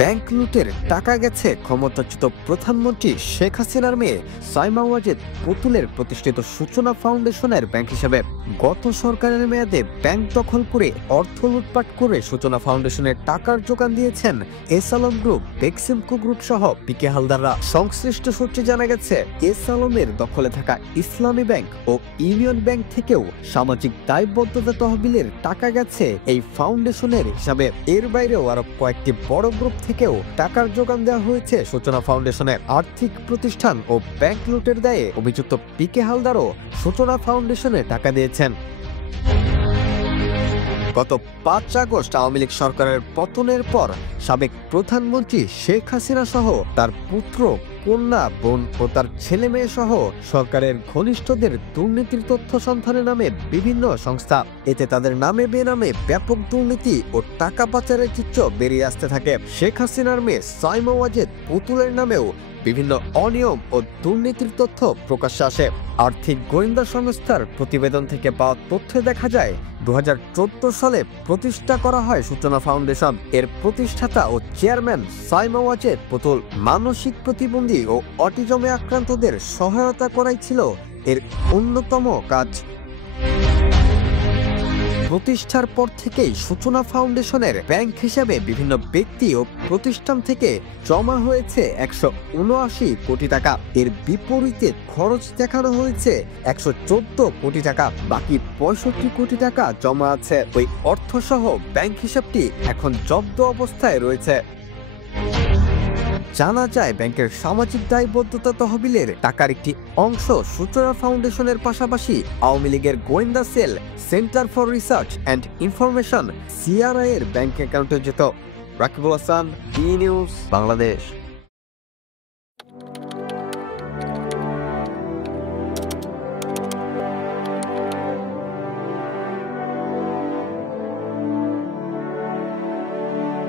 Bank লুটের টাকা গেছে ক্ষমতাচ্যুত প্রধানমন্ত্রী শেখ হাসিনার মেয়ে সাইমা ওয়াজেদ পুতুলের প্রতিষ্ঠিত সূচনা ফাউন্ডেশনের ব্যাংক হিসেবে। গত সরকারের মেয়াদে ব্যাংক দখল করে অর্থ লুটপাট করে সূচনা ফাউন্ডেশনের টাকার যোগান দিয়েছেন S Alam group, Beximco group সহ পিকে হালদাররা। সংশ্লিষ্ট সূত্রে জানা গেছে, এস আলমের দখলে থাকা ইসলামী ব্যাংক ও ইউনিয়ন ব্যাংক থেকেও সামাজিক দায়বদ্ধতা তহবিলের টাকা গেছে এই ফাউন্ডেশনের হিসাবে। এর বাইরেও আরো কয়েকটি বড় গ্রুপ থেকেও টাকার যোগান দেওয়া হয়েছে সূচনা ফাউন্ডেশনের। আর্থিক প্রতিষ্ঠান ও ব্যাংক লুটের দায়ে অভিযুক্ত পিকে হালদারও সূচনা ফাউন্ডেশনে টাকা দিয়েছেন। গত ৫ আগস্ট আওয়ামী লীগ সরকারের পতনের পর সাবেক প্রধানমন্ত্রী শেখ হাসিনা সহ তার পুত্র, কন্যা, বোন ও তার ছেলে মেয়ে সহ সরকারের ঘনিষ্ঠদের দুর্নীতির তথ্য সন্ধানের নামে বিভিন্ন সংস্থা, এতে তাদের নামে বেনামে ব্যাপক দুর্নীতি ও টাকা পাচারের চিত্র বেরিয়ে আসতে থাকে। শেখ হাসিনার মেয়ে সাইমা ওয়াজেদ পুতুলের নামেও বিভিন্ন অনিয়ম ও দুর্নীতির তথ্য প্রকাশ্যে আসে। আর্থিক গোয়েন্দা সংস্থার প্রতিবেদন থেকে পাওয়া তথ্যে দেখা যায়, ২০১৪ সালে প্রতিষ্ঠা করা হয় সূচনা ফাউন্ডেশন। এর প্রতিষ্ঠাতা ও চেয়ারম্যান সাইমা ওয়াজেদ পুতুল মানসিক প্রতিবন্ধী ও অটিজমে আক্রান্তদের সহায়তা করাই ছিল এর অন্যতম কাজ। প্রতিষ্ঠার পর থেকেই সূচনা ফাউন্ডেশনের ব্যাংক হিসেবে বিভিন্ন ব্যক্তি ও প্রতিষ্ঠান থেকে জমা হয়েছে ১৭৯ কোটি টাকা। এর বিপরীতে খরচ দেখানো হয়েছে ১১৪ কোটি টাকা। বাকি ৬৫ কোটি টাকা জমা আছে। ওই অর্থসহ ব্যাংক হিসাবটি এখন জব্দ অবস্থায় রয়েছে। জানা যায়, ব্যাংকের সামাজিক দায়বদ্ধতা তহবিলের টাকার একটি অংশ সূচনা ফাউন্ডেশনের পাশাপাশি আওয়ামী লীগের গোয়েন্দা cell centre for research and information, CRI এর ব্যাংক অ্যাকাউন্টে যেত। Rakibul Hasan, B news, Bangladesh.